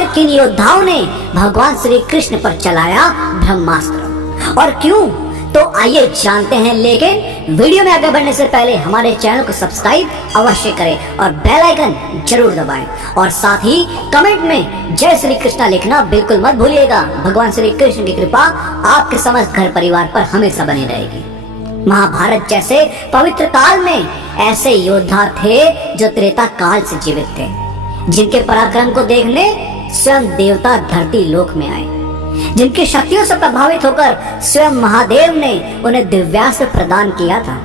आखिर किन योद्धाओं ने भगवान श्री कृष्ण पर चलाया ब्रह्मास्त्र और क्यों, तो आइए जानते हैं। लेकिन वीडियो में आगे बढ़ने से पहले हमारे चैनल को सब्सक्राइब अवश्य करें और बेल आइकन जरूर दबाएं और साथ ही कमेंट में जय श्री कृष्णा लिखना बिल्कुल मत भूलिएगा। भगवान श्री कृष्ण की कृपा आपके समस्त घर परिवार पर हमेशा बनी रहेगी। महाभारत जैसे पवित्र काल में ऐसे योद्धा थे जो त्रेता काल से जीवित थे, जिनके पराक्रम को देखने स्वयं देवता धरती लोक में आए, जिनकी शक्तियों से प्रभावित होकर स्वयं महादेव ने उन्हें दिव्यास्त्र प्रदान किया था,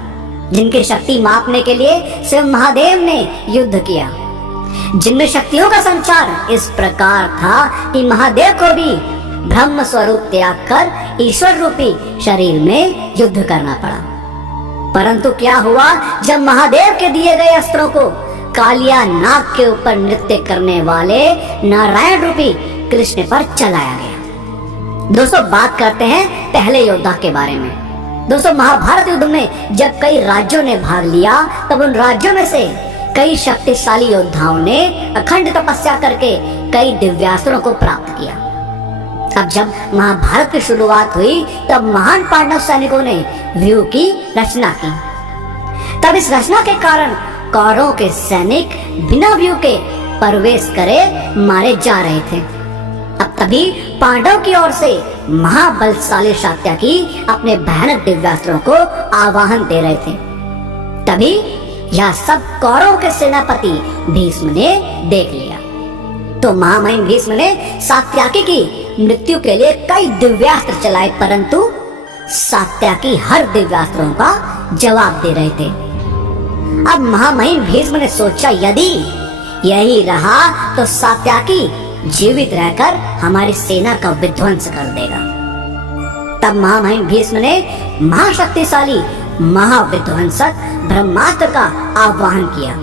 जिनकी शक्ति मापने के लिए स्वयं महादेव ने युद्ध किया, जिनमें शक्तियों का संचार इस प्रकार था कि महादेव को भी ब्रह्म स्वरूप त्याग कर ईश्वर रूपी शरीर में युद्ध करना पड़ा। परंतु क्या हुआ, जब महादेव के दिए गए अस्त्रों को कालिया नाग के ऊपर नृत्य करने वाले नारायण रूपी कृष्ण पर चलाया गया। दोस्तों, बात करते हैं पहले योद्धा के बारे में। दोस्तों, महाभारत युद्ध में जब कई राज्यों ने भाग लिया, तब उन राज्यों में से कई शक्तिशाली योद्धाओं ने अखंड तपस्या करके कई दिव्यास्त्रों को प्राप्त किया। अब जब महाभारत की शुरुआत हुई, तब महान पांडव सैनिकों ने व्यूह की रचना की। तब इस रचना के कारण कौरवों के सैनिक बिना व्यूह के प्रवेश करे मारे जा रहे थे। अब तभी पांडव की ओर से महाबलशाली सात्यकी अपने भयानक दिव्यास्त्रों को आवाहन दे रहे थे। तभी यह सब कौरवों के सेनापति भीष्म ने देख लिया। तो महामहिम भीष्म ने सात्यकी की मृत्यु के लिए कई दिव्यास्त्र चलाए, परंतु सात्यकी हर दिव्यास्त्रों का जवाब दे रहे थे। अब महामहिम भीष्म ने सोचा, यदि यही रहा तो सात्यकी जीवित रहकर हमारी सेना का विध्वंस कर देगा। तब महामहिम भीष्म ने महाशक्तिशाली महाविध्वंसक ब्रह्मास्त्र का आह्वान किया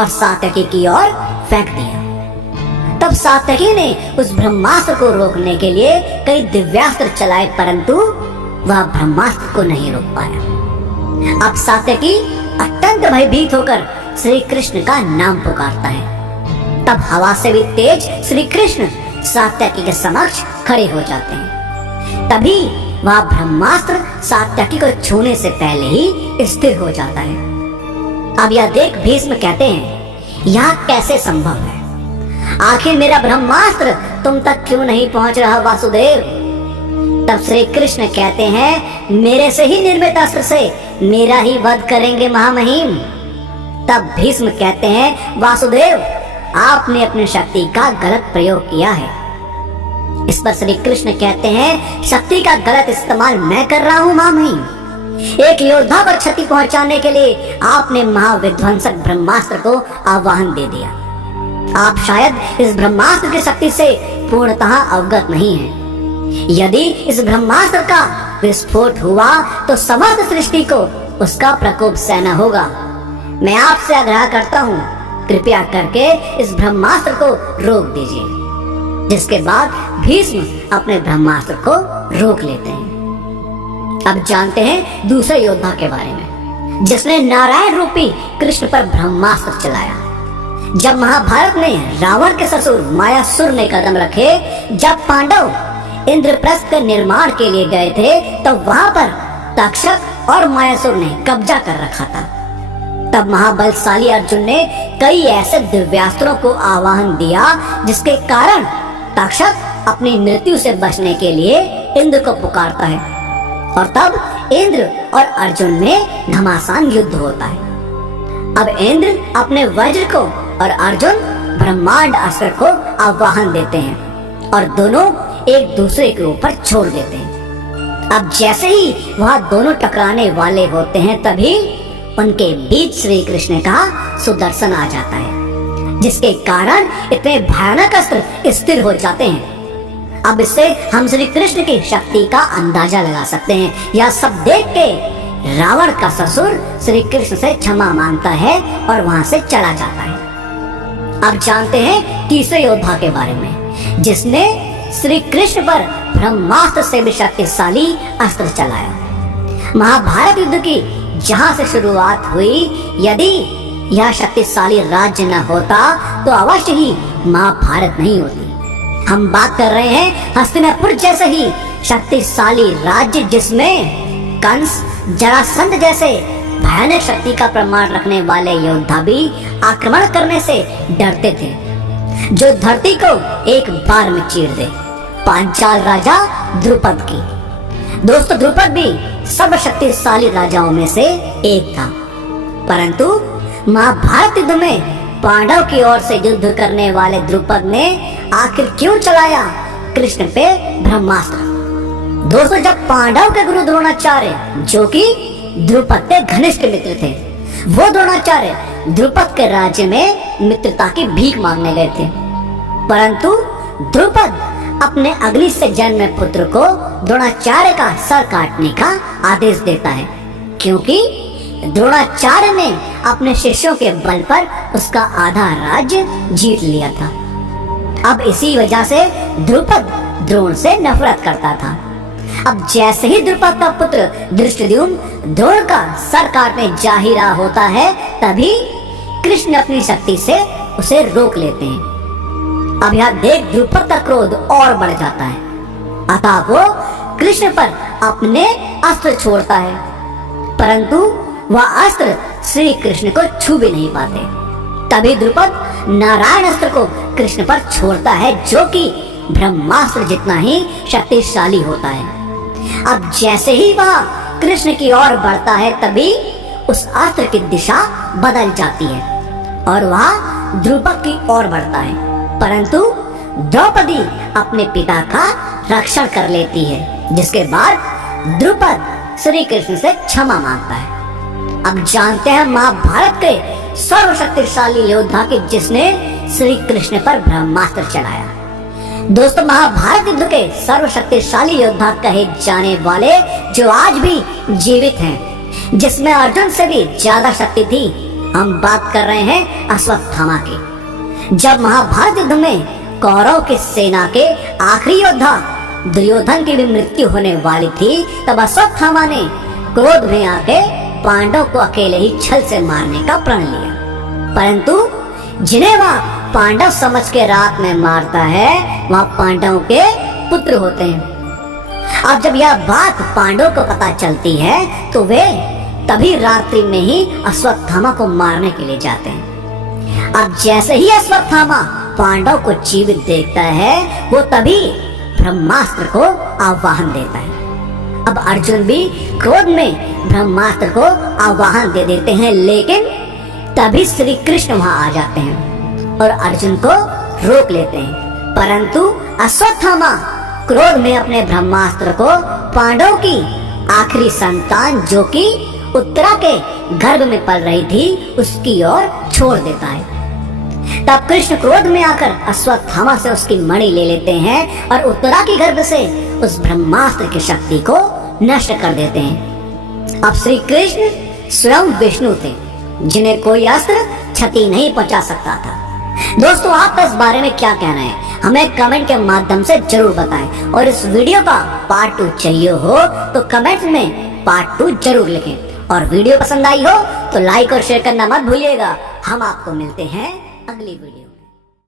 और सात्यकी की ओर फेंक दिया। तब सात्यकी ने उस ब्रह्मास्त्र को रोकने के लिए कई दिव्यास्त्र चलाए, परंतु वह ब्रह्मास्त्र को नहीं रोक पाया। अब सात्यकी अत्यंत भयभीत होकर श्री कृष्ण का नाम पुकारता है। तब हवा से भी तेज श्री कृष्ण सात्यकी के समक्ष खड़े हो जाते हैं। तभी वह ब्रह्मास्त्र सात्यकी को छूने से पहले ही स्थिर हो जाता है। अब यह देख भीष्म कहते हैं, यह कैसे संभव है? आखिर मेरा ब्रह्मास्त्र तुम तक क्यों नहीं पहुंच रहा वासुदेव? तब श्री कृष्ण कहते हैं, मेरे से ही निर्मित अस्त्र से मेरा ही वध करेंगे महामहिम। तब भीष्म कहते हैं, वासुदेव आपने अपनी शक्ति का गलत प्रयोग किया है। इस पर श्री कृष्ण कहते हैं, शक्ति का गलत इस्तेमाल मैं कर रहा हूँ महामहिम। एक योद्धा को क्षति पहुंचाने के लिए आपने महाविध्वंसक ब्रह्मास्त्र को आह्वान दे दिया। आप शायद इस ब्रह्मास्त्र की शक्ति से पूर्णतः अवगत नहीं हैं। यदि इस ब्रह्मास्त्र का विस्फोट हुआ तो समस्त सृष्टि को उसका प्रकोप सहना होगा। मैं आपसे आग्रह करता हूँ, कृपया करके इस ब्रह्मास्त्र को रोक दीजिए। जिसके बाद भीष्म अपने ब्रह्मास्त्र को रोक लेते हैं। अब जानते हैं दूसरे योद्धा के बारे में, जिसने नारायण रूपी कृष्ण पर ब्रह्मास्त्र चलाया। जब महाभारत में रावण के ससुर मायासुर ने कदम रखे, जब पांडव इंद्रप्रस्थ के निर्माण के लिए गए थे, तो वहां पर तक्षक और मायासुर ने कब्जा कर रखा था। तब महाबलशाली अर्जुन ने कई ऐसे दिव्यास्त्रों को आह्वान दिया, जिसके कारण तक्षक अपनी मृत्यु से बचने के लिए इंद्र को पुकारता है और तब इंद्र और अर्जुन में घमासान युद्ध होता है। अब इंद्र अपने वज्र को और अर्जुन ब्रह्मांड अस्त्र को आह्वान देते हैं और दोनों एक दूसरे के ऊपर छोड़ देते हैं। अब जैसे ही वह दोनों टकराने वाले होते हैं, तभी उनके बीच श्री कृष्ण का सुदर्शन आ जाता है, जिसके कारण इतने भयानक अस्त्र स्थिर हो जाते हैं। अब इससे हम श्री कृष्ण की शक्ति का अंदाजा लगा सकते हैं। यह सब देख के रावण का ससुर श्री कृष्ण से क्षमा मांगता है और वहां से चला जाता है। अब जानते हैं तीसरे योद्धा के बारे में, जिसने श्री कृष्ण पर ब्रह्मास्त्र से भी शक्तिशाली अस्त्र चलाया। महाभारत युद्ध की जहां से शुरुआत हुई, यदि यह शक्तिशाली राज्य न होता तो अवश्य ही महाभारत नहीं होती। हम बात कर रहे हैं हस्तिनापुर जैसे ही शक्तिशाली राज्य जिसमें कंस, जरासंध जैसे भयानक शक्ति का प्रमाण रखने वाले योद्धा भी आक्रमण करने से डरते थे, जो धरती को एक बार में चीर दे। पांचाल राजा द्रुपद की। दोस्तों, द्रुपद भी सर्वशक्तिशाली राजाओं में से एक था, परंतु महाभारत युद्ध में पांडव की ओर से युद्ध करने वाले द्रुपद ने आखिर क्यों चलाया कृष्ण पे ब्रह्मास्त्र? दोस्तों, जब पांडव के गुरु द्रोणाचार्य, जो कि द्रुपद के घनिष्ठ मित्र थे, वो द्रोणाचार्य द्रुपद के राज्य में मित्रता की भीख मांगने गए थे, परंतु द्रुपद अपने अग्नि से जन्मे पुत्र को द्रोणाचार्य का सर काटने का आदेश देता है, क्योंकि द्रोणाचार्य ने अपने शिष्यों के बल पर उसका आधा राज्य जीत लिया था। अब इसी वजह से द्रुपद द्रोण से नफरत करता था। अब जैसे ही द्रुपद का पुत्र धृष्टद्युम्न द्रोण का सर काटने जा ही रहा होता है, तभी कृष्ण अपनी शक्ति से उसे रोक लेते हैं। अब यह देख द्रुपद का क्रोध और बढ़ जाता है, अतः वो कृष्ण पर अपने अस्त्र छोड़ता है, परंतु वह अस्त्र श्री कृष्ण को छू भी नहीं पाते। तभी द्रुपद नारायण अस्त्र को कृष्ण पर छोड़ता है, जो कि ब्रह्मास्त्र जितना ही शक्तिशाली होता है। अब जैसे ही वह कृष्ण की ओर बढ़ता है, तभी उस अस्त्र की दिशा बदल जाती है और वह द्रुपद की ओर बढ़ता है, परंतु द्रौपदी अपने पिता का रक्षण कर लेती है, जिसके बाद द्रुपद श्री कृष्ण से क्षमा मांगता है। अब जानते हैं महाभारत के सर्वशक्तिशाली योद्धा की जिसने श्री कृष्ण पर ब्रह्मास्त्र चलाया। दोस्तों, महाभारत युद्ध के सर्वशक्तिशाली योद्धा कहे जाने वाले जो आज भी जीवित हैं, जिसमें अर्जुन से भी ज्यादा शक्ति थी, हम बात कर रहे हैं अश्वत्थामा की। जब महाभारत युद्ध में कौरव की सेना के आखिरी योद्धा दुर्योधन की भी मृत्यु होने वाली थी, तब अश्वत्थामा ने क्रोध में आके पांडव को अकेले ही छल से मारने का प्रण लिया, परंतु जिन्हें वह पांडव समझ के रात में मारता है, वह पांडवों के पुत्र होते हैं। अब जब यह बात पांडव को पता चलती है, तो वे तभी रात्रि में ही अश्वत्थामा को मारने के लिए जाते हैं। अब जैसे ही अश्वत्थामा पांडव को जीवित देखता है, वो तभी ब्रह्मास्त्र को आवाहन देता है। अब अर्जुन भी क्रोध में ब्रह्मास्त्र को आवाहन दे देते हैं, लेकिन तभी श्री कृष्ण वहां आ जाते हैं और अर्जुन को रोक लेते हैं, परंतु अश्वत्थामा क्रोध में अपने ब्रह्मास्त्र को पांडव की आखिरी संतान, जो कि उत्तरा के गर्भ में पल रही थी, उसकी ओर छोड़ देता है। तब कृष्ण क्रोध में आकर अश्वत्थामा से उसकी मणि ले लेते हैं और उत्तरा की गर्भ से उस ब्रह्मास्त्र की शक्ति को नष्ट कर देते हैं। अब श्री कृष्ण स्वयं विष्णु थे, जिन्हें कोई अस्त्र क्षति नहीं पहुंचा सकता था। दोस्तों, आपका इस बारे में क्या कहना है, हमें कमेंट के माध्यम से जरूर बताएं, और इस वीडियो का पार्ट 2 चाहिए हो तो कमेंट्स में पार्ट 2 जरूर लिखें, और वीडियो पसंद आई हो तो लाइक और शेयर करना मत भूलिएगा। हम आपको मिलते हैं अगली वीडियो।